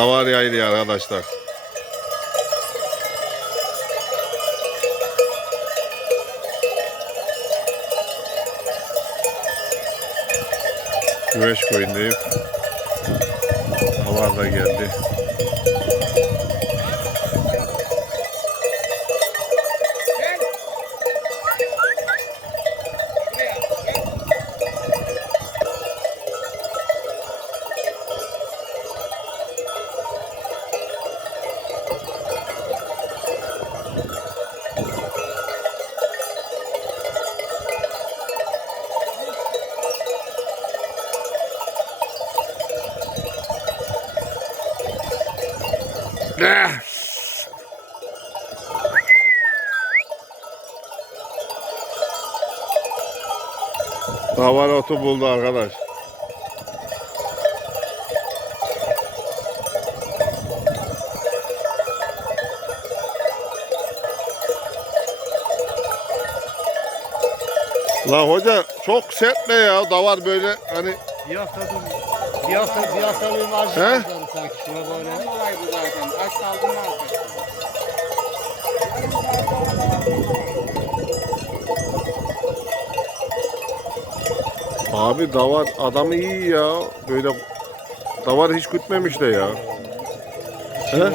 Havar yaylı arkadaşlar. Güveç koyundayım. Havar da geldi. Ne? Havar otu buldu arkadaş. La hoca çok sert ne ya? Davar böyle hani Bir haftadır, bir hafta, bir haftalığın acı He? sanki şuna böyle. olay bu zaten. Aç kaldın ne yapacaksın? Abi davar adamı iyi ya. Böyle davar hiç gütmemiş de ya. He? Şey var.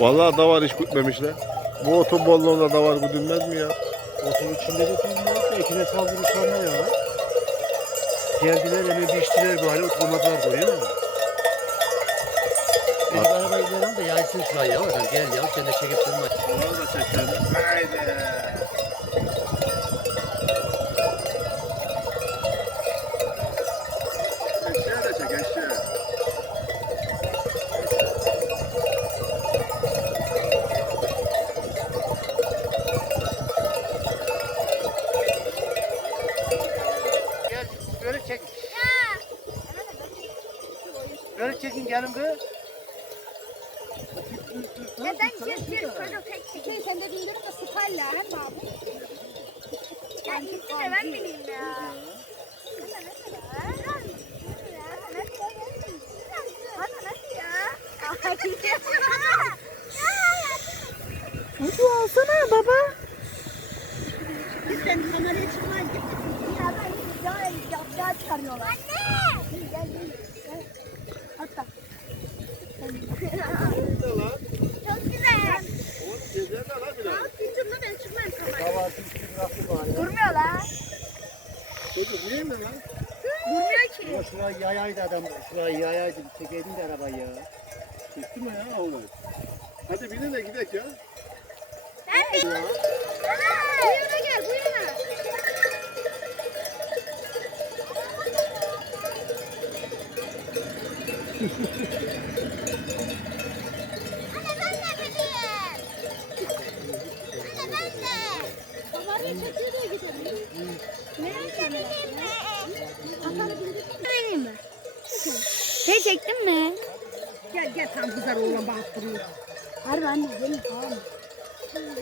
Vallahi davar hiç gütmemiş de. Bu otun bolluğunda davar güdülmez mi ya? Otun içinde de durmuyor da ikine saldırırsanlar ya. Geldiler hemen biçtiler böyle otomatlar koyuyor mu? Benim arabayı veren de yaysın şuraya ya. Adam gel ya sen de çekip durma. Onu da çekelim. Haydi. Çekin gelin kız. Neden tek çekiyor? Sen de bindirin de sıkarlar abi. Ya gitti de ben bileyim ya. Hadi alsana baba. Sen kameraya çıkmayın. Ya ben ya yapacağı çıkarıyorlar. Anne. Gel gel. gel. Hatta. Çok güzel. Küçümde ben çıkmayayım kameraya. Kahvaltı üstü bıraktı bari. Durmuyor lan. Niye mi lan? Durmuyor ki. Ya şurayı yayaydı adam. Şurayı yayaydı. Çekeydin de arabayı ya. Gitti mi ya oğlum? Hadi binin de gidelim ya. Ben de. Bu yana gel bu yana. Anne ben de gideyim. Anne ben de. Kamerayı çekiyor da gidelim. Nereye gideyim Benim mi? Şey çektin mi? Gel gel tam güzel oğlan bak duruyor. Harbi anne gelin tamam.